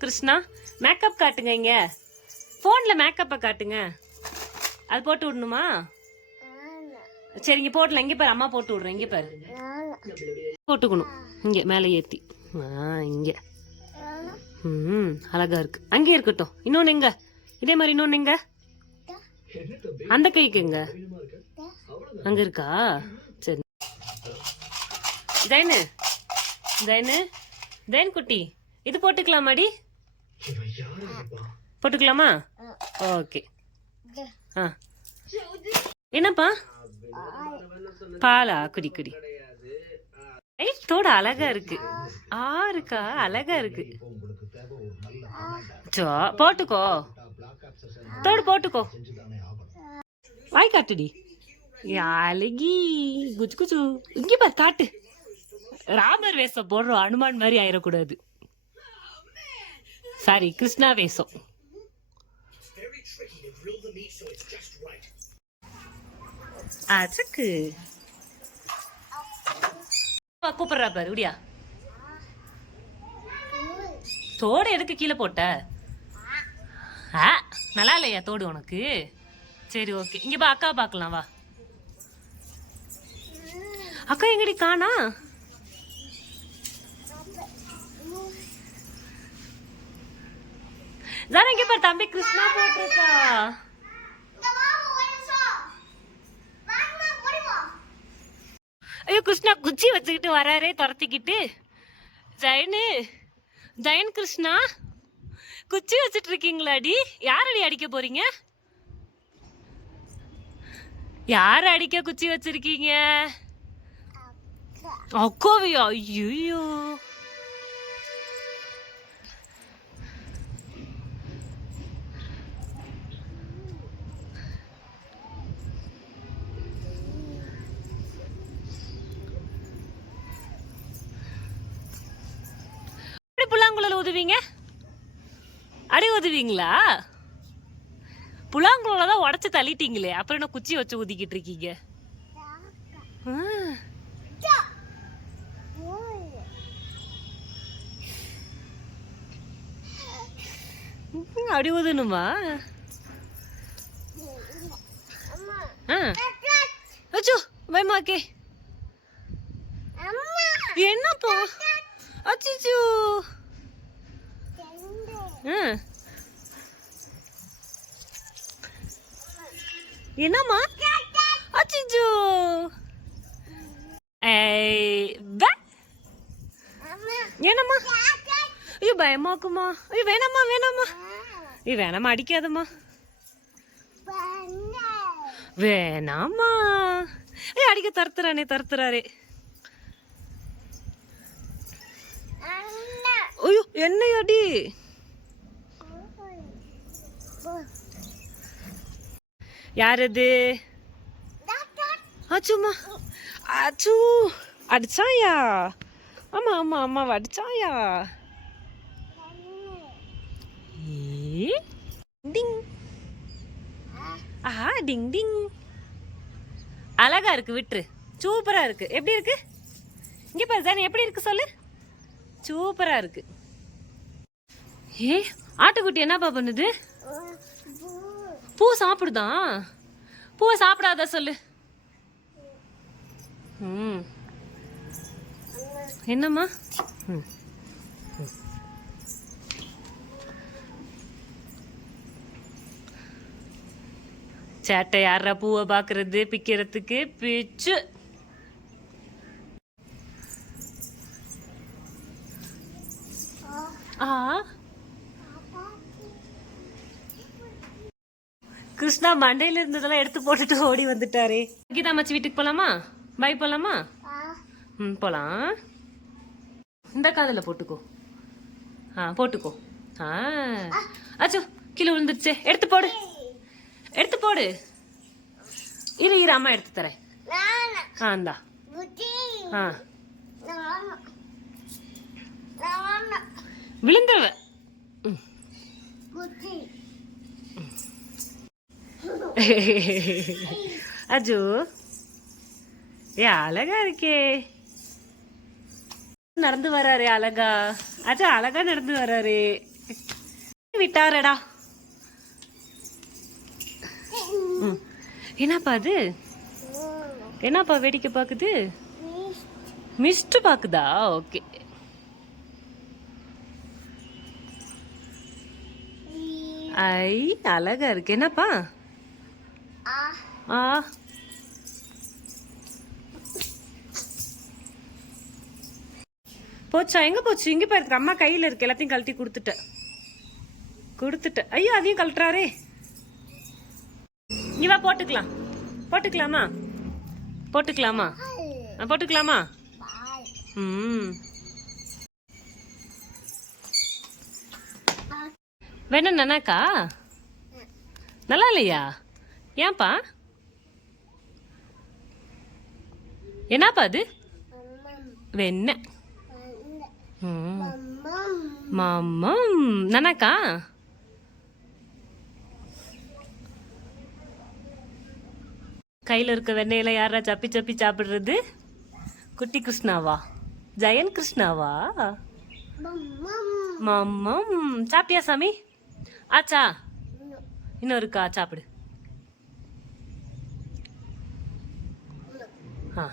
Krishna makeup காட்டுங்க. இங்க போன்ல மேக்கப்பை காட்டுங்க. அது போட்டு விடணுமா? சரிங்க போடல. இங்க பாரு, அம்மா போட்டு விடுறேன். இங்க பாரு, போட்டுக்கணும். இங்க மேலே ஏத்தி இங்க. அழகா இருக்கு. அங்கே இருக்கட்டும். இன்னொன்னு எங்க? இதே மாதிரி இன்னொன்னு எங்க? அந்த கைக்கு எங்க? அங்க இருக்கா? சரி. ஜெயனு ஜெயனு ஜெயன் குட்டி, இது போட்டுக்கலாமாடி? போட்டுக்கலாமா? ஓகே. என்னப்பா பாலா? குடி குடி. தோட அழகா இருக்கு. இருக்கா? அழகா இருக்கு. போட்டுக்கோ, தோடு போட்டுக்கோ. வாய் காட்டுடி. அழகி குச்சு குச்சு. இங்க பாரு, காட்டு. ராமர் வேஷம் போடுறோம், அனுமான் மாதிரி ஆயிடக்கூடாது. சாரி, கிருஷ்ணா வேஷம். அச்சக்கு கூப்பிடுறா பாரு. இப்படியா? தோடு எதுக்கு கீழே போட்ட? நல்லா இல்லையா தோடு உனக்கு? சரி ஓகே. இங்க பா, அக்கா பார்க்கலாம் வா. அக்கா எங்கடி காணா? இங்க பாரு, தம்பி கிருஷ்ணா போட்டிருக்கா. ஐயோ, கிருஷ்ணா குச்சி வச்சுக்கிட்டு வராரே துரத்திக்கிட்டு. ஜெயன் கிருஷ்ணா குச்சி வச்சுட்டு இருக்கீங்களாடி? யாரடி அடிக்க போறீங்க? யார அடிக்க குச்சி வச்சிருக்கீங்க? அக்கோவியா? ஐயோ, புல்லாங்குழல் ஊதுவீங்க? அடி ஊதுவீங்களா? புல்லாங்குழல தான் உடச்சு தள்ளிட்டீங்களே, அப்புறம் என்ன குச்சி வச்சு ஊதிக்கிட்டு இருக்கீங்க? அடி ஊதணுமா? அச்சோ பயமாக்கே. என்னப்பா? அச்சோ. என்னம்மா? அச்சோ. என்னம்மா? ஐயோ பயமாக்குமா? ஐயோ வேணாமா வேணாமா. ஐயோ வேணாமா, அடிக்காதம்மா. வேணாமா. ஐயோ அடிக்க தரத்துறாரே. ஐயோ என்னையாடி? யாரது? ஆச்சுமா. ஆச்சு அடிச்சாயா? ஆமா ஆமா அம்மா அடிச்சாயா? டிங். டிங் டிங். அழகா இருக்கு, விட்டுரு. சூப்பரா இருக்கு. எப்படி இருக்கு? இங்க பாரு ஜானி, எப்படி இருக்கு சொல்லு. சூப்பரா இருக்கு. ஆட்டுக்குட்டி என்னப்பா பண்ணுது? பூ சாப்பிடுதான். பூவை சாப்பிடாத சொல்லு. என்னம்மா? சேட்டை யாரா பூவை பாக்குறது பிக்கிறதுக்கு? பிச்சு. கிருஷ்ணா மண்டையில இருந்ததெல்லாம் எடுத்து போட்டுட்டு ஓடி வந்துட்டாரே. கீதா மச்சி வீட்டுக்கு போலாமா? பாய் போலாமா? போலாம். இந்த காதல போட்டுக்கோ. போட்டுக்கோ. அச்சோ கீழே விழுந்துருச்சே. எடுத்து போடு, எடுத்து போடு. இரு அம்மா எடுத்து தரேன். இந்தா. விழுந்துருவ. அஜு அழகா இருக்கே. நடந்து வராரு அழகா. அச்சா அழகா நடந்து வராரு. விட்டாரடா. என்னப்பா அது? என்னப்பா வேடிக்கை பாக்குது? மிஸ்ட் பாக்குதா? ஓகே. ஐ அழகா இருக்கு. என்னப்பா? ஆ போச்சா? எங்க போச்சு? இங்க பாரு, அம்மா கையில இருக்கு. எல்லாத்தையும் கழட்டி கொடுத்துட்டேன். ஐயோ, அதையும் கழட்டுறாரே. நீ வா, போட்டுக்கலாம். போட்டுக்கலாமா? போட்டுக்கலாமா? வேணும் நானாக்கா? நல்லா இல்லையா? ஏன்பா? என்னப்பா அது? வெண்ணெய். மாமம் நானாக்கா? கையில் இருக்க வெண்ணெயில யாரா சப்பி சப்பி சாப்பிடுறது? குட்டி கிருஷ்ணாவா? ஜெயன் கிருஷ்ணாவா? மம்மம். சாப்பிட்டியா சாமி? ஆச்சா? இன்னும் இருக்கா? சாப்பிடு. ஆ